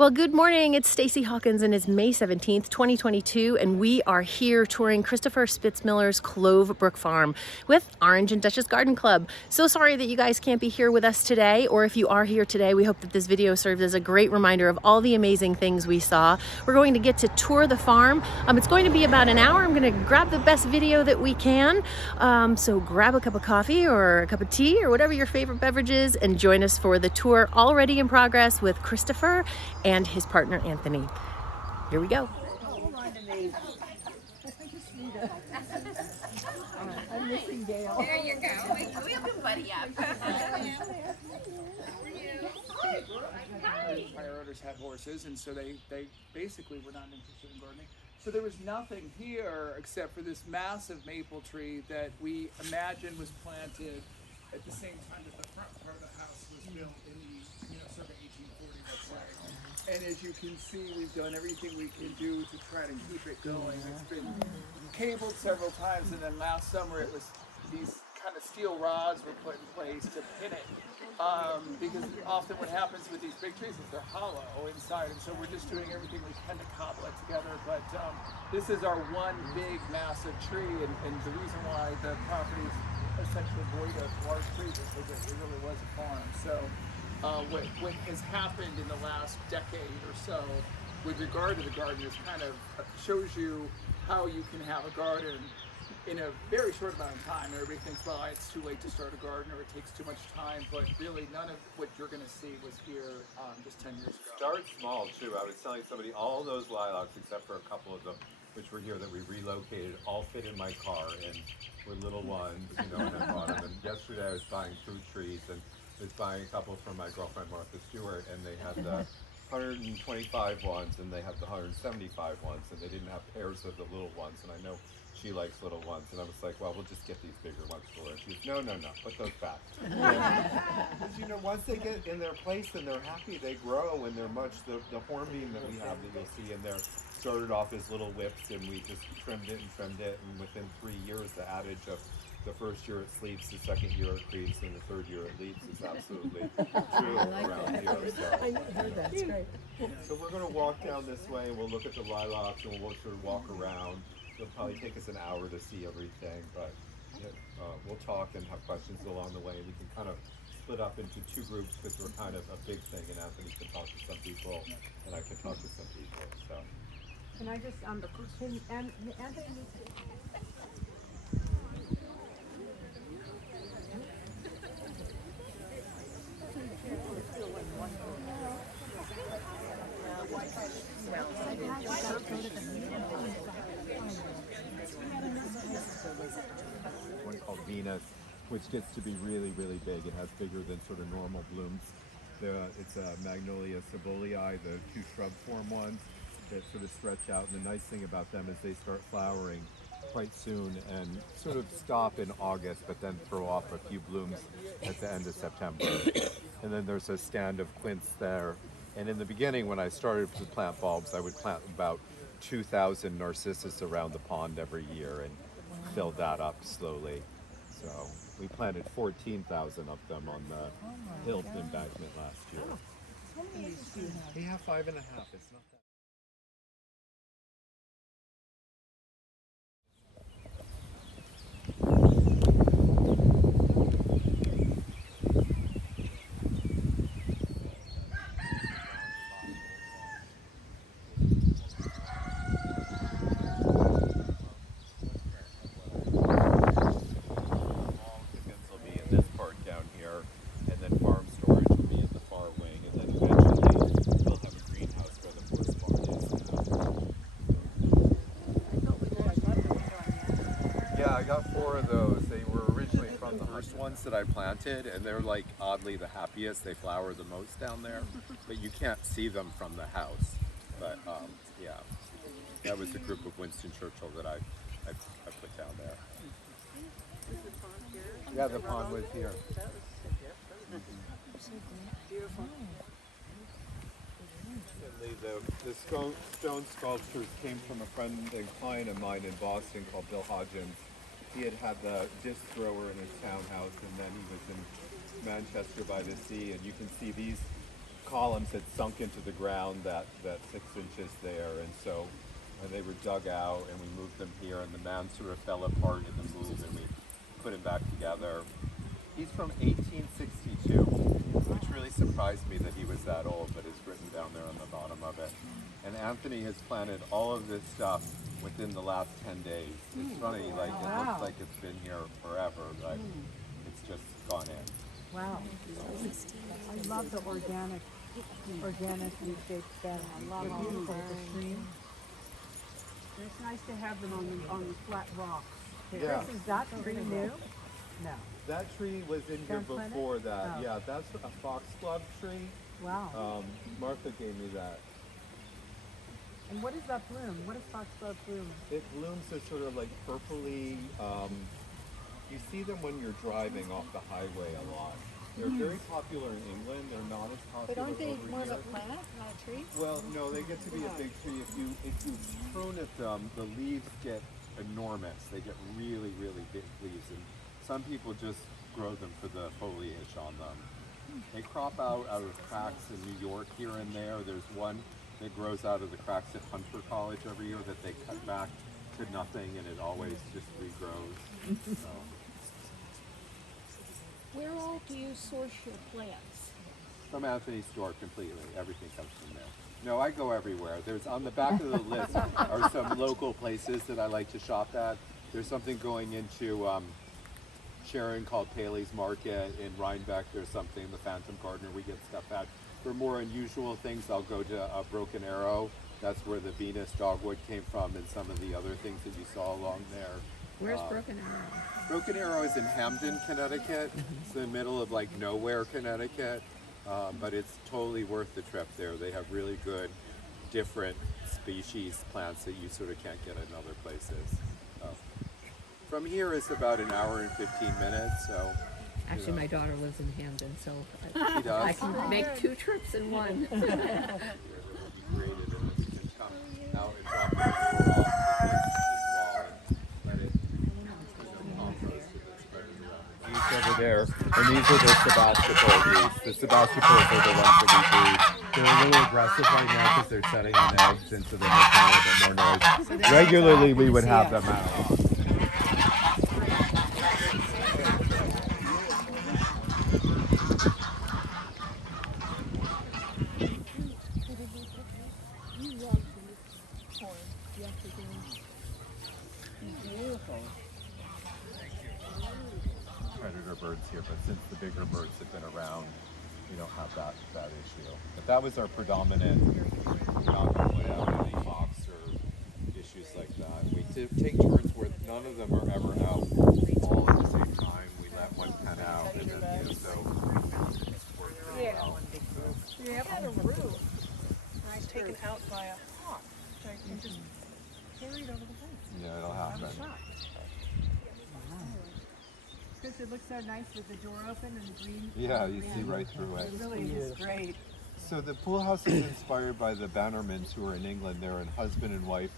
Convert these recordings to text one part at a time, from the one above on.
Well, good morning. It's Stacy Hawkins and it's May 17th, 2022, and we are here touring Christopher Spitzmiller's Clove Brook farm with Orange and Dutchess Garden Club. So sorry that you guys can't be here with us today, or if you are here today, we hope that this video serves as a great reminder of all the amazing things we saw. We're going to get to tour the farm. It's going to be about an hour. I'm going to grab the best video that we can. So grab a cup of coffee or a cup of tea or whatever your favorite beverage is and join us for the tour already in progress with Christopher and his partner Anthony. Here we go. I'm missing Gail. There you go. We have a buddy up. Fire owners have horses, and so they basically were not interested in gardening. So there was nothing here except for this massive maple tree that we imagine was planted at the same time that the front part of the house was built in the circa 1840, let's say. And as you can see, we've done everything we can do to try to keep it going. It's been cabled several times, and then last summer it was these kind of steel rods were put in place to pin it. Because often what happens with these big trees is they're hollow inside, and so we're just doing everything we can to cobble it together. But this is our one big, massive tree, and the reason why the property is essentially void of large trees is because it really was a farm. So what has happened in the last decade or so with regard to the garden is kind of shows you how you can have a garden in a very short amount of time. Everybody thinks, well, it's too late to start a garden or it takes too much time, but really none of what you're going to see was here just 10 years ago. Start small too. I was telling somebody all those lilacs, except for a couple of them, which were here that we relocated, all fit in my car and were little ones, and I bought them. And yesterday I was buying fruit trees and was buying a couple from my girlfriend Martha Stewart, and they had the 125 ones and they have the 175 ones, and they didn't have pairs of the little ones, and I know she likes little ones, and I was like, well, we'll just get these bigger ones for her. She goes, no, put those back. Because once they get in their place and they're happy, they grow, and they're much, the hornbeam that we have that you'll see in there started off as little whips, and we just trimmed it, and within 3 years, the adage of the first year it sleeps, the second year it creeps, and the third year it leaps is absolutely true around here. I heard that. It's great. So we're going to walk down this way, and we'll look at the lilacs, and we'll sort of walk around. It'll probably take us an hour to see everything, but we'll talk and have questions along the way. We can kind of split up into two groups because we're kind of a big thing, and Anthony can talk to some people, and I can talk to some people. So. Can I just Anthony needs to. One called Venus, which gets to be really, really big. It has bigger than sort of normal blooms. It's a Magnolia cebolii, the two shrub form ones that sort of stretch out. And the nice thing about them is they start flowering quite soon and sort of stop in August, but then throw off a few blooms at the end of September. And then there's a stand of quince there. And in the beginning, when I started to plant bulbs, I would plant about 2,000 narcissus around the pond every year and fill that up slowly. So we planted 14,000 of them on the hill embankment last year. We have 5.5. It's not that. Ones that I planted, and they're like oddly the happiest. They flower the most down there, but you can't see them from the house. But yeah, that was the group of Winston Churchill that I put down there. Yeah, the pond was here. Beautiful. The stone sculptures came from a friend and client of mine in Boston called Bill Hodgins. He had the disc thrower in his townhouse, and then he was in Manchester by the sea, and you can see these columns had sunk into the ground that 6 inches there, and so they were dug out, and we moved them here, and the mound sort of fell apart in the move, and we put him back together. He's from 1862, which really surprised me that he was that old, but it's written down there on the bottom of it. And Anthony has planted all of this stuff within the last 10 days. It's funny, like it looks like it's been here forever, like it's just gone in. Wow. I love the organic leaf-shaped stem. I love all the stream. It's nice to have them on the flat rocks. Yeah. Chris, is that tree new? No. That tree was in here Transplanted? before that. Oh. Yeah, that's a foxglove tree. Wow. Martha gave me that. And what is that bloom? What is foxglove bloom? It blooms as sort of like purpley. You see them when you're driving off the highway a lot. They're very popular in England. They're not as popular But aren't they over more of here. a plant, not a tree? Well, no, they get to be a big tree. If you prune at them, the leaves get enormous. They get really, really big leaves, and some people just grow them for the foliage on them. They crop out of cracks in New York here and there. There's one that grows out of the cracks at Hunter College every year that they cut back to nothing, and it always just regrows. So. Where all do you source your plants? From Anthony's store completely. Everything comes from there. No, I go everywhere. There's on the back of the list are some local places that I like to shop at. There's something going into Sharon called Paley's Market. In Rhinebeck, there's something, the Phantom Gardener, we get stuff at. For more unusual things, I'll go to Broken Arrow. That's where the Venus dogwood came from, and some of the other things that you saw along there. Where's Broken Arrow? Broken Arrow is in Hamden, Connecticut. It's in the middle of like nowhere, Connecticut. But it's totally worth the trip there. They have really good, different species plants that you sort of can't get in other places. From here it's about an hour and 15 minutes. So Actually, my daughter lives in Hamden, so she does. I can make 2 trips in one. Here, that will be graded, and you can come out and drop the floor off this wall and let it compost and then spread it around. These over there, and these are the Sebastopol geese. The Sebastopol are the ones that we breed. They're a little aggressive right now because they're setting on eggs, and so they're making a little bit more noise. Regularly, we would have them out. Predator birds here, but since the bigger birds have been around, we don't have that issue. But that was our predominant. We're not going to have any hawks or issues like that. We take turns where none of them are ever out all at the same time. We let one pen out, and then so it's worked pretty well. You have had a root. Nice taken out by a hawk. So you can just carry it over the fence. Yeah, it'll happen. Chris, it looks so nice with the door open and the green. Yeah, you see right through it. It really is great. So the pool house is inspired by the Bannermans who are in England. They're a husband and wife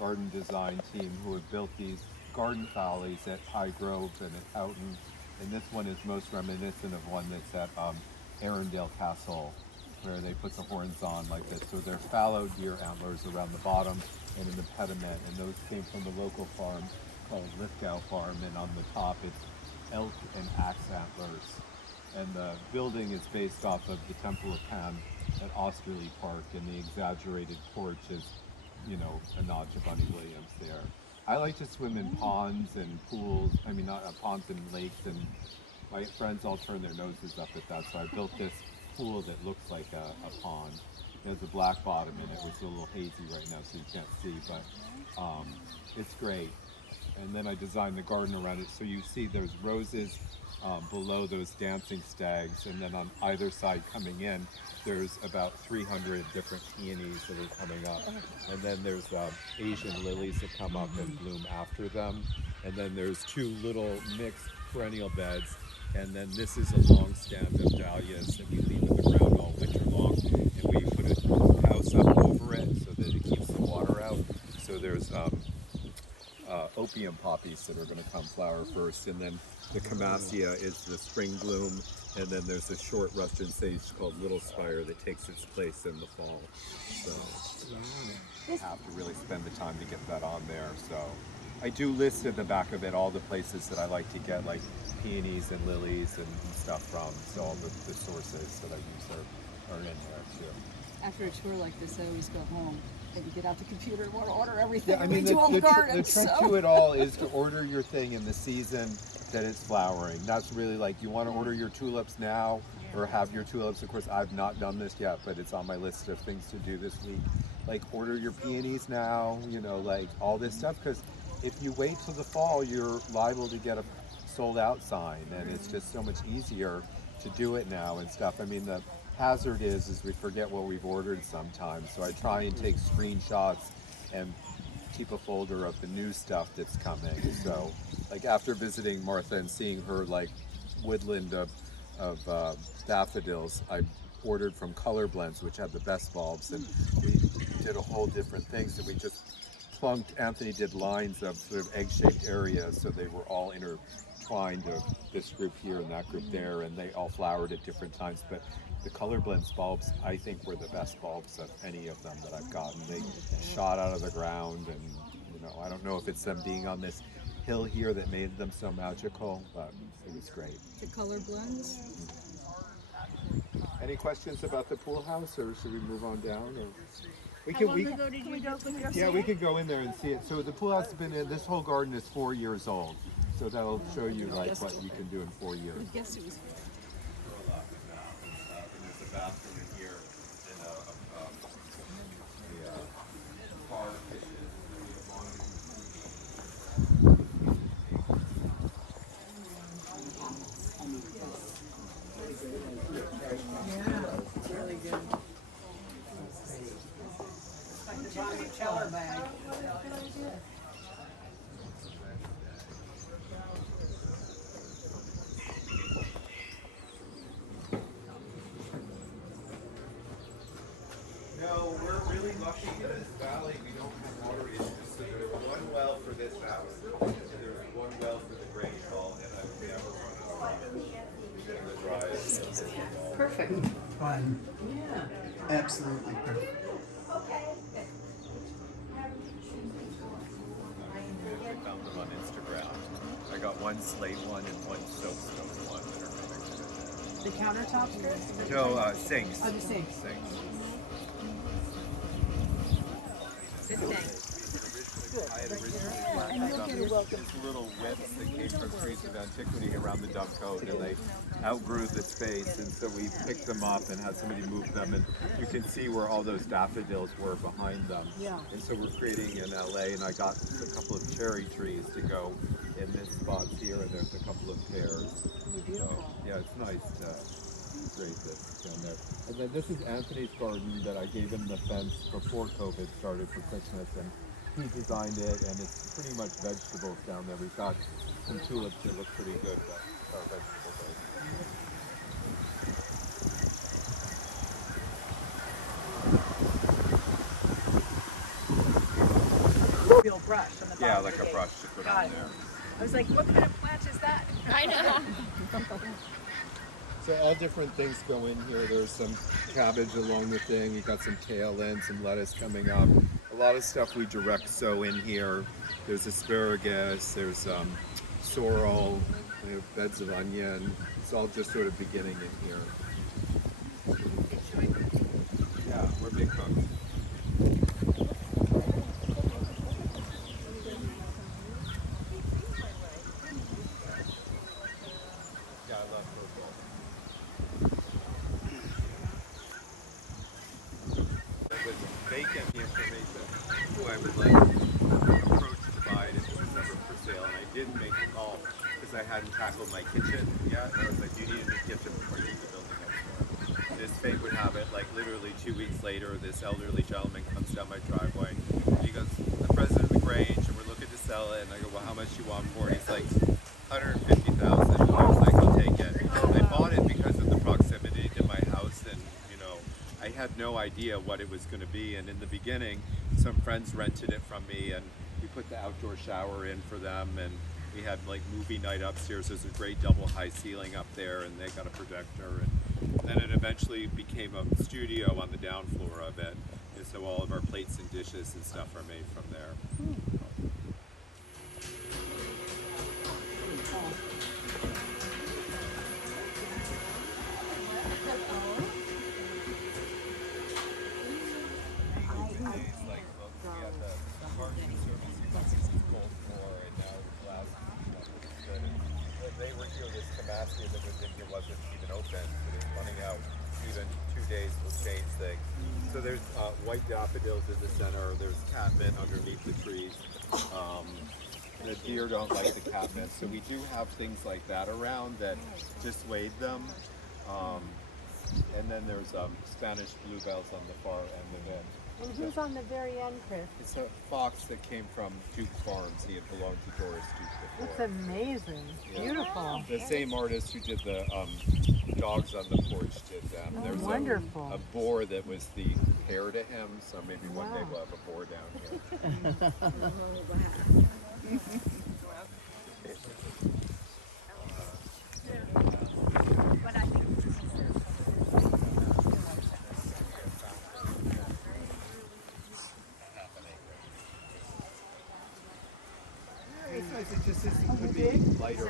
garden design team who have built these garden follies at Highgrove and at Houghton. And this one is most reminiscent of one that's at Arundel Castle, where they put the horns on like this. So they're fallow deer antlers around the bottom and an impediment. And those came from the local farm called Lithgow Farm. And on the top it's elk and axe antlers. And the building is based off of the Temple of Pan at Osterley Park, and the exaggerated porch is, you know, a nod to Bunny Williams there. I like to swim in ponds and pools, I mean not ponds and lakes, and my friends all turn their noses up at that, so I built this pool that looks like a pond. It has a black bottom in it, which is a little hazy right now so you can't see, but it's great. And then I designed the garden around it, so you see those roses below those dancing stags, and then on either side coming in, there's about 300 different peonies that are coming up. And then there's Asian lilies that come up and bloom after them. And then there's 2 little mixed perennial beds. And then this is a long stand of dahlias that we leave in the ground all winter long. And we put a house up over it so that it keeps the water out. So there's opium poppies that are going to come flower first, and then the camassia is the spring bloom And then there's a short Russian sage called Little Spire that takes its place in the fall. So I have to really spend the time to get that on there. So I do list in the back of it all the places that I like to get like peonies and lilies and stuff from. So all the sources that I use are in there too. After a tour like this, I always go home and you get out the computer and want to order everything. Yeah, I mean, do all the trick gardens. to it all is to order your thing in the season that it's flowering. That's really like, you want to order your tulips now or have your tulips. Of course, I've not done this yet, but it's on my list of things to do this week. Like, order your peonies now, you know, like all this stuff. Because if you wait till the fall, you're liable to get a sold out sign. And it's just so much easier to do it now and stuff. I mean, the hazard is we forget what we've ordered sometimes. So I try and take screenshots and keep a folder of the new stuff that's coming. So like after visiting Martha and seeing her like woodland of daffodils, I ordered from Color Blends, which had the best bulbs, and we did a whole different thing. So we just plunked, Anthony did lines of sort of egg-shaped areas, so they were all intertwined of this group here and that group there, and they all flowered at different times. But the Color Blends bulbs, I think, were the best bulbs of any of them that I've gotten. They shot out of the ground, and you know, I don't know if it's them being on this hill here that made them so magical, but it was great. The Color Blends. Any questions about the pool house, or should we move on down? Or we How can, long ago did you go? yeah, we could go in there and see it. So the pool house has been in, this whole garden is 4 years old. So that'll show you like what you can do in 4 years. I guess it was. There's a bathroom in here and a car kitchen. No, we're really lucky in this valley. We don't have water issues. So there's one well for this house, and there's one well for the Grange Hall, and I've never run out of the dry. Perfect. Fun. Yeah. Absolutely perfect. I found them on Instagram. I got one slate one and one soapstone one that are connected. The countertops, Chris? No, sinks. Oh, the sinks. Sinks. I had originally planted these little whips that came from trees of antiquity around the Dovecote, and they outgrew the space, and so we picked them up and had somebody move them, and you can see where all those daffodils were behind them. Yeah. And so we're creating in LA, and I got a couple of cherry trees to go in this spot here, and there's a couple of pears. Beautiful. So, yeah, it's nice to create this down there. And then this is Anthony's garden that I gave him the fence before COVID started for Christmas, and he designed it, and it's pretty much vegetables down there. We've got some tulips that look pretty good, but it's our vegetable base. Real brush on the bottom. Yeah, like a brush to put on there. I was like, what kind of plant is that? I know. So all different things go in here. There's some cabbage along the thing. You've got some kale in, some lettuce coming up. A lot of stuff we direct sow in here. There's asparagus, there's sorrel, we have beds of onion. It's all just sort of beginning in here. Yeah, we're big cooks. Yeah, I love purple. With vacant information, who I would like approach to buy it if it was ever for sale, and I didn't make the call because I hadn't tackled my kitchen yet. I was like, you need a new kitchen before you can build a next door. This fate would have it, like literally 2 weeks later, this elderly gentleman comes down my driveway. And he goes, I'm president of the Grange, and we're looking to sell it. And I go, well, how much do you want for it? He's like, 150,000. I was like, I'll take it. I bought it because of the proximity to my house, and you know, I had no idea what it was going to be. And in the beginning, some friends rented it from me, and we put the outdoor shower in for them, and we had like movie night upstairs. There's a great double high ceiling up there, and they got a projector. And then it eventually became a studio on the down floor of it. And so all of our plates and dishes and stuff are made from there. They were here, this Camasia that was in here wasn't even open, so it's running out. Even 2 days will change things. So there's white daffodils in the center, there's catmint underneath the trees. The deer don't like the catmint, so we do have things like that around that dissuade them. And then there's Spanish bluebells on the far end of it. And who's on the very end, Chris? It's a fox that came from Duke Farms. He had belonged to Doris Duke It's before. amazing. Yeah. Beautiful. The same artist who did the dogs on the porch did them. There's Wonderful. a boar that was the pair to him, so maybe one day we'll have a boar down here. It's nice, it just is, it could be lighter.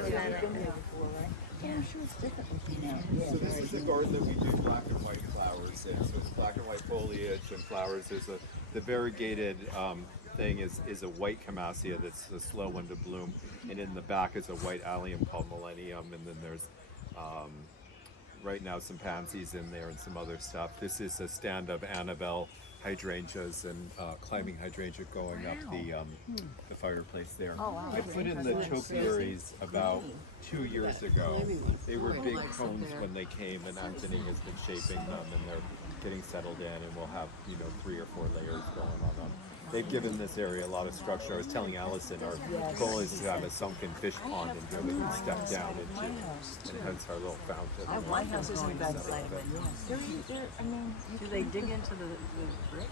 So this is a garden that we do black and white flowers in. So it's black and white foliage and flowers. There's the variegated thing is a white Camasia that's the slow one to bloom. And in the back is a white allium called Millennium. And then there's right now some pansies in there and some other stuff. This is a stand of Annabelle hydrangeas and climbing hydrangea going up the fireplace there. I put in the topiaries about 2 years ago. They were big cones when they came, and Anthony has been shaping them, and they're getting settled in, and we'll have 3 or 4 layers going on them. They've given this area a lot of structure. I was telling Allison our goal is to have a sunken fish pond in here that we can step down into, and hence our little fountain. My house isn't a bad site. Do they dig into the brick?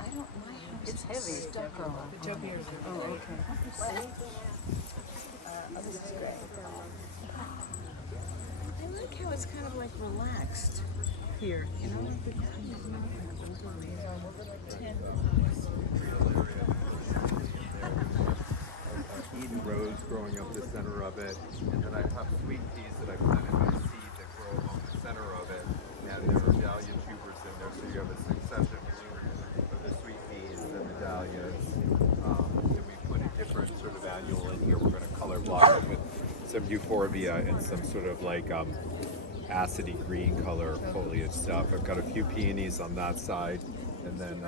I don't like It's heavy. Stucco. the topiaries. Oh, okay. This is great. I like how it's kind of like relaxed here. You know, like the Eden rose growing up the center of it, and then I have sweet peas that I planted by seed that grow along the center of it, and there are dahlia tubers in there, so you have a succession of the sweet peas and the dahlias. And we put a different sort of annual in here. We're going to color block it with some euphorbia and some sort of like acidy green color foliage stuff. I've got a few peonies on that side, and then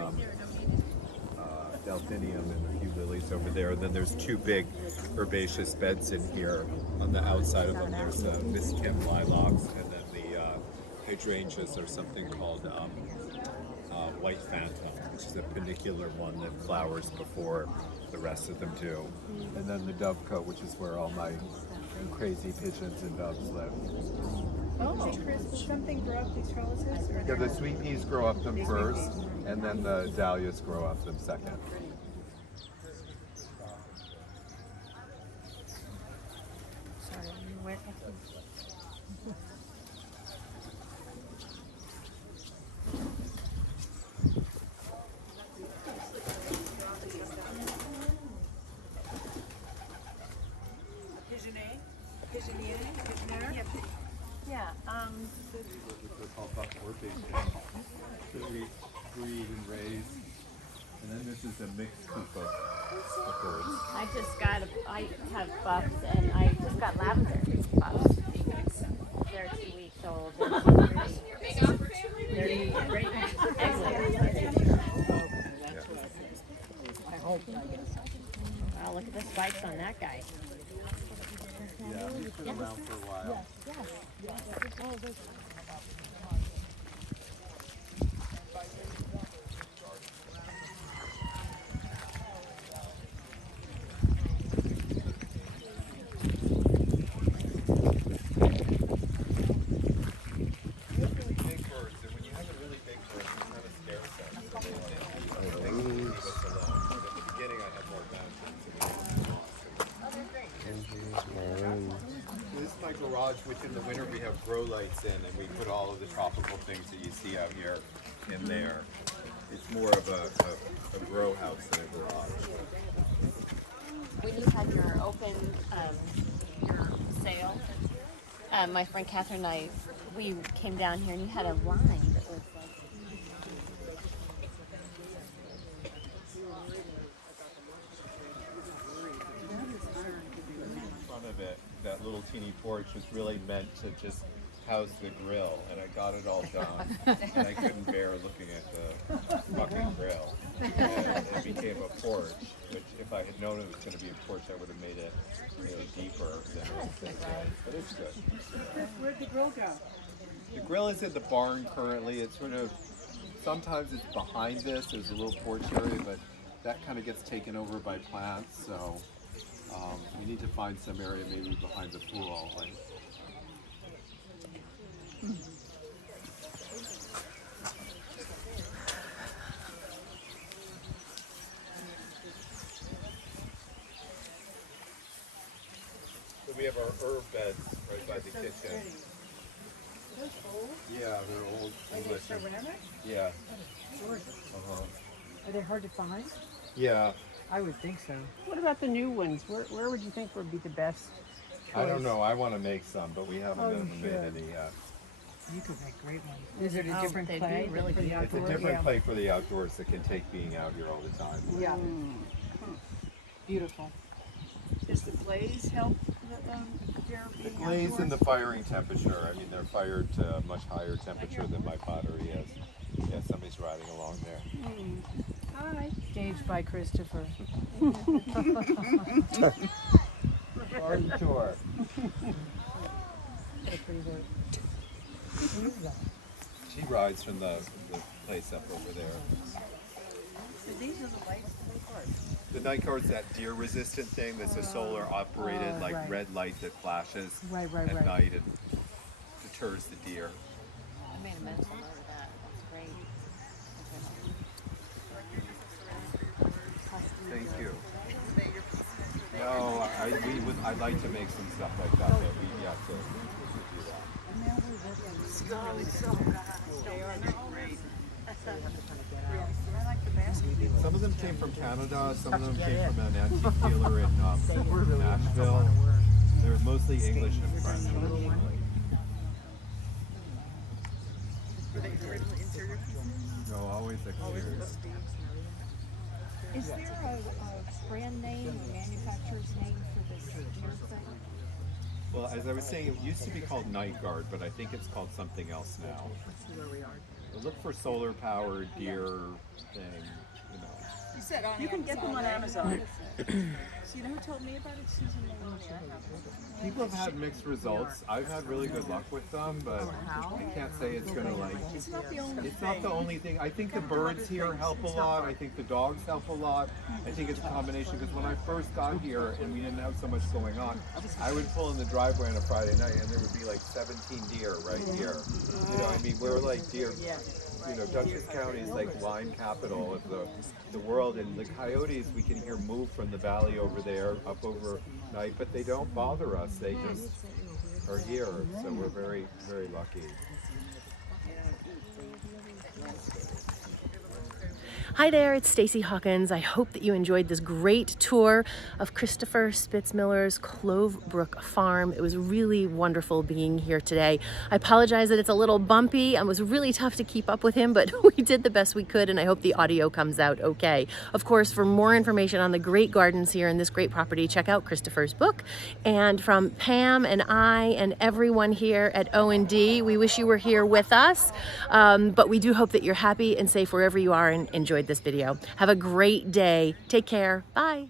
delphinium and a few lilies over there. And then there's 2 big herbaceous beds in here. On the outside of them, there's Miss Kim lilacs, and then the hydrangeas are something called White Phantom, which is a panicular one that flowers before the rest of them do. And then the dovecote, which is where all my crazy pigeons and doves live. Oh, Chris, something grow up these trellises? Or Yeah, the sweet peas grow up them first, and then the dahlias grow up them second. Sorry, you went. Yeah, They're called buckboard that we breed and raise. And then this is a mixed coop of birds. I have buffs, and I just got lavender buffs. They're 2 weeks old. They're great egg layers. I hope. Wow, look at the spikes on that guy. Yeah, he's been around for a while. my garage, which in the winter we have grow lights in, and we put all of the tropical things that you see out here in there. It's more of a grow house than a garage. When you had your open, your sale, my friend Catherine and I, we came down here and you had a line that was like. Front of it, that little teeny porch was really meant to just house the grill, and I got it all done, and I couldn't bear looking at the fucking grill. And it became a porch, which if I had known it was going to be a porch, I would have made it really deeper than it is. But it's good. Where'd the grill go? The grill is in the barn currently. It's sort of, sometimes it's behind this. There's a little porch area, but that kind of gets taken over by plants, so we need to find some area maybe behind the pool. Like, so we have our herb beds right by the kitchen. Yeah, they're old English. Ceramic? Yeah. Are they hard to find? Yeah. I would think so. What about the new ones? Where would you think would be the best choice? I don't know. I want to make some, but we haven't made any yet. You could make great ones. Is it a different they clay do really for the good. It's a outdoors? different clay for the outdoors that can take being out here all the time. Yeah. Beautiful. Does the glaze help their The being glaze and the outdoors? firing temperature, I mean, they're fired to a much higher temperature than my pottery is. Yeah, somebody's riding along there. Hi. Staged by Christopher. Garden tour. She rides from the place up over there. So these are the lights for the park. The night guard's that deer resistant thing that's a solar operated like right. red light that flashes Right, at night and deters the deer. I made a mental note of that. That's great. Thank you. No, I'd like to make some stuff like that, but we have to do that. Some of them came from Canada, some of them came from an antique dealer in Nashville. They're mostly English and French. No, always exterior. Is there a brand name or manufacturer's name for this deer thing? Well, as I was saying, it used to be called Night Guard, but I think it's called something else now. Look for solar powered deer thing, you know. You said on You can get them on Amazon. So you know who told me about it? Susan Maloney. People have had mixed results. I've had really good luck with them, but I can't say it's gonna like. It's not the only It's not the only thing. I think the birds here help a lot. I think the dogs help a lot. I think it's a combination because when I first got here and we didn't have so much going on, I would pull in the driveway on a Friday night and there would be like 17 deer right here. You know, I mean, we're like deer. You know, Dutchess County is like wine capital of the world, and the coyotes we can hear move from the valley over there up overnight, but they don't bother us. They just are here, so we're very, very lucky. Hi there, it's Stacy Hawkins. I hope that you enjoyed this great tour of Christopher Spitzmiller's Clove Brook farm. It was really wonderful being here today. I apologize that it's a little bumpy. It was really tough to keep up with him, but we did the best we could, and I hope the audio comes out okay. Of course, for more information on the great gardens here in this great property, check out Christopher's book. And from Pam and I and everyone here at O&D, we wish you were here with us, but we do hope that you're happy and safe wherever you are and enjoyed this video. Have a great day. Take care. Bye.